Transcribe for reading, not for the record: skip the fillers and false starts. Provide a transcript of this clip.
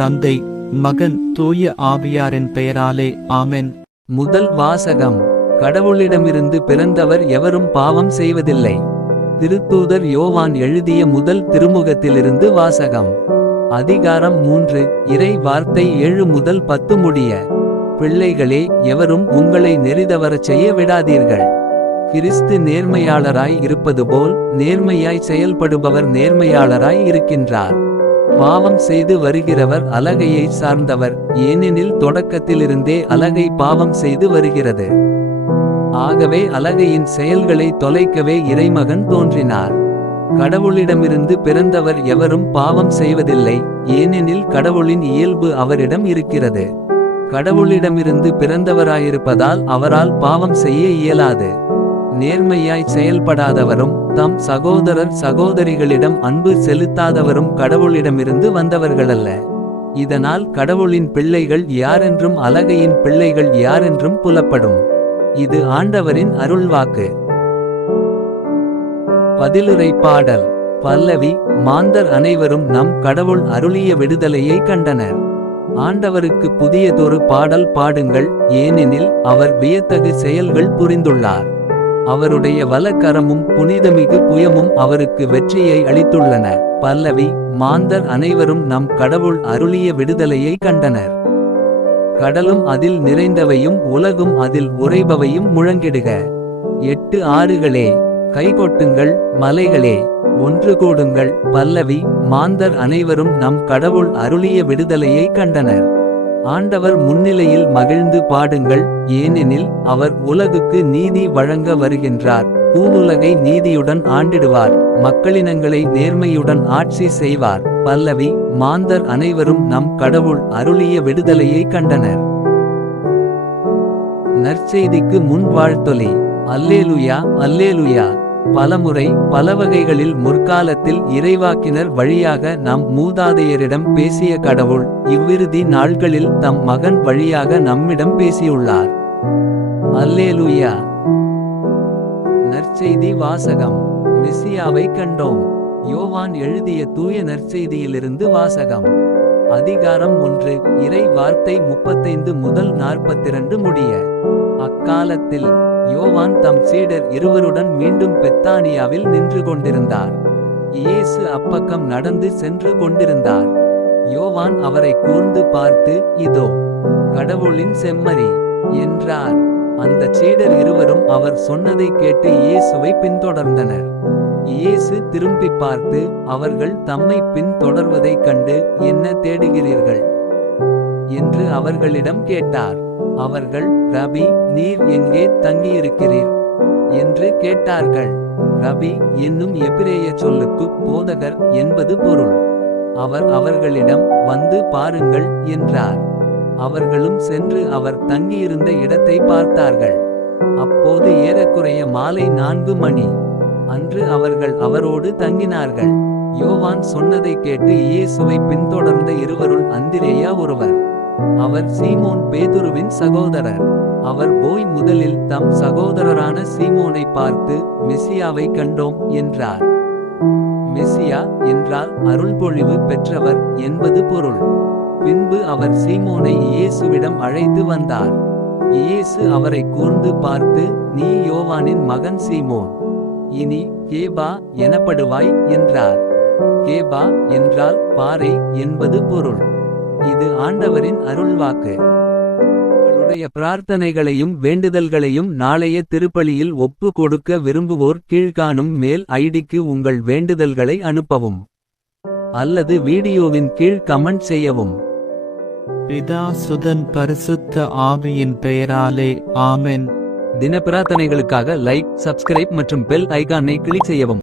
தந்தை, மகன், தூய ஆவியாரின் பெயராலே ஆமென். முதல் வாசகம். கடவுளிடமிருந்து பிறந்தவர் எவரும் பாவம் செய்வதில்லை. திருத்தூதர் யோவான் எழுதிய முதல் திருமுகத்திலிருந்து வாசகம். அதிகாரம் 3. இறை வார்த்தை 7 முதல் 10 முடிய. பிள்ளைகளே, எவரும் உங்களை நெறிதவரச் செய்ய விடாதீர்கள். கிறிஸ்து நேர்மையாளராய் இருப்பது போல் நேர்மையாய் செயல்படுபவர் நேர்மையாளராய் இருக்கின்றார். பாவம் செய்து வருகிறவர் அலகையை சார்ந்தவர், ஏனெனில் தொடக்கத்திலிருந்தே அலகை பாவம் செய்து வருகிறது. ஆகவே அலகையின் செயல்களை தொலைக்கவே இறைமகன் தோன்றினார். கடவுளிடமிருந்து பிறந்தவர் எவரும் பாவம் செய்வதில்லை, ஏனெனில் கடவுளின் இயல்பு அவரிடம் இருக்கிறது. கடவுளிடமிருந்து பிறந்தவராயிருப்பதால் அவரால் பாவம் செய்ய இயலாது. நேர்மையாய் செயல்படாதவரும் தம் சகோதரர் சகோதரிகளிடம் அன்பு செலுத்தாதவரும் கடவுளிடமிருந்து வந்தவர்களல்ல. இதனால் கடவுளின் பிள்ளைகள் யாரென்றும் அலகையின் பிள்ளைகள் யாரென்றும் புலப்படும். இது ஆண்டவரின் அருள்வாக்கு. பதிலுரை பாடல். பல்லவி. மாந்தர் அனைவரும் நம் கடவுள் அருளிய விடுதலையை கண்டனர். ஆண்டவருக்கு புதியதொரு பாடல் பாடுங்கள், ஏனெனில் அவர் வியத்தகு செயல்கள் புரிந்துள்ளார். அவருடைய வலக்கரமும் புனிதமிகு புயமும் அவருக்கு வெற்றியை அளித்துள்ளன. பல்லவி. மாந்தர் அனைவரும் நம் கடவுள் அருளிய விடுதலையை கண்டனர். கடலும் அதில் நிறைந்தவையும் உலகும் அதில் உறைபவையும் முழங்கிடுக. 8 ஆறுகளே, கைகொட்டுங்கள். மலைகளே, ஒன்று கூடுங்கள். பல்லவி. மாந்தர் அனைவரும் நம் கடவுள் அருளிய விடுதலையை கண்டனர். ஆண்டவர் முன்னிலையில் மகிழ்ந்து பாடுங்கள், ஏனெனில் அவர் உலகுக்கு நீதி வழங்க வருகின்றார். பூவுலகை நீதியுடன் ஆண்டிடுவார், மக்களினங்களை நேர்மையுடன் ஆட்சி செய்வார். பல்லவி. மாந்தர் அனைவரும் நம் கடவுள் அருளிய விடுதலையை கண்டனர். நற்செய்திக்கு முன் வாழ்த்தொலி. அல்லேலுயா, அல்லேலுயா. பலமுறை பலவகைகளில் முற்காலத்தில் இறைவாக்கினர் வழியாக நம் மூதாதையரிடம் பேசிய கடவுள் இவ்விறுதி நாள்களில் தம் மகன் வழியாக நம்மிடம் பேசியுள்ளார். அல்லேலுயா. நற்செய்தி வாசகம். மெசியாவை கண்டோம். யோவான் எழுதிய தூய நற்செய்தியிலிருந்து வாசகம். அதிகாரம் 1. இறை வார்த்தை 35 முதல் 42 முடிய. அக்காலத்தில் யோவான் தம் சீடர் இருவருடன் மீண்டும் பெத்தானியாவில் நின்று கொண்டிருந்தார். இயேசு அப்பக்கம் நடந்து சென்று கொண்டிருந்தார். யோவான் அவரை கூர்ந்து பார்த்து, இதோ கடவுளின் செம்மறி என்றார். அந்த சீடர் இருவரும் அவர் சொன்னதை கேட்டு இயேசுவை பின்தொடர்ந்தனர். இயேசு திரும்பி பார்த்து அவர்கள் தம்மை பின்தொடர்வதைக் கண்டு, என்ன தேடுகிறீர்கள் என்று அவர்களிடம் கேட்டார். அவர்கள், ரபி, நீர் எங்கே தங்கியிருக்கிறீர் என்று கேட்டார்கள். ரபி என்னும் எபிரேய சொல்லுக்கு போதகர் என்பது பொருள். அவர் அவர்களிடம், வந்து பாருங்கள் என்றார். அவர்களும் சென்று அவர் தங்கியிருந்த இடத்தை பார்த்தார்கள். அப்போது ஏறக்குறைய மாலை 4 மணி. அன்று அவர்கள் அவரோடு தங்கினார்கள். யோவான் சொன்னதை கேட்டு இயேசுவை பின்தொடர்ந்த இருவருள் அந்திரேயா ஒருவர். அவர் சீமோன் பேதுருவின் சகோதரர். அவர் போய் முதலில் தம் சகோதரரான சீமோனை பார்த்து, மெசியாவை கண்டோம் என்றார். மெசியா என்றால் அருள்பொழிவு பெற்றவர் என்பது பொருள். பின்பு அவர் சீமோனை இயேசுவிடம் அழைத்து வந்தார். இயேசு அவரை கூர்ந்து பார்த்து, நீ யோவானின் மகன் சீமோன், இனி கேபா எனப்படுவாய் என்றார். கேபா என்றால் பாறை என்பது பொருள். இது ஆண்டவரின் அருள்வாக்கு. உங்களுடைய பிரார்த்தனைகளையும் வேண்டுதல்களையும் நாளைய திருப்பலியில் ஒப்பு கொடுக்க விரும்புவோர் கீழ்காணும் மெயில் ஐடிக்கு உங்கள் வேண்டுதல்களை அனுப்பவும், அல்லது வீடியோவின் கீழ் கமெண்ட் செய்யவும். பிதா, சுதன், பரிசுத்த ஆவியின் பெயராலே ஆமென். தின பிரார்த்தனைகளுக்காக லைக், சப்ஸ்கிரைப் மற்றும் பெல் ஐகானை கிளிக் செய்யவும்.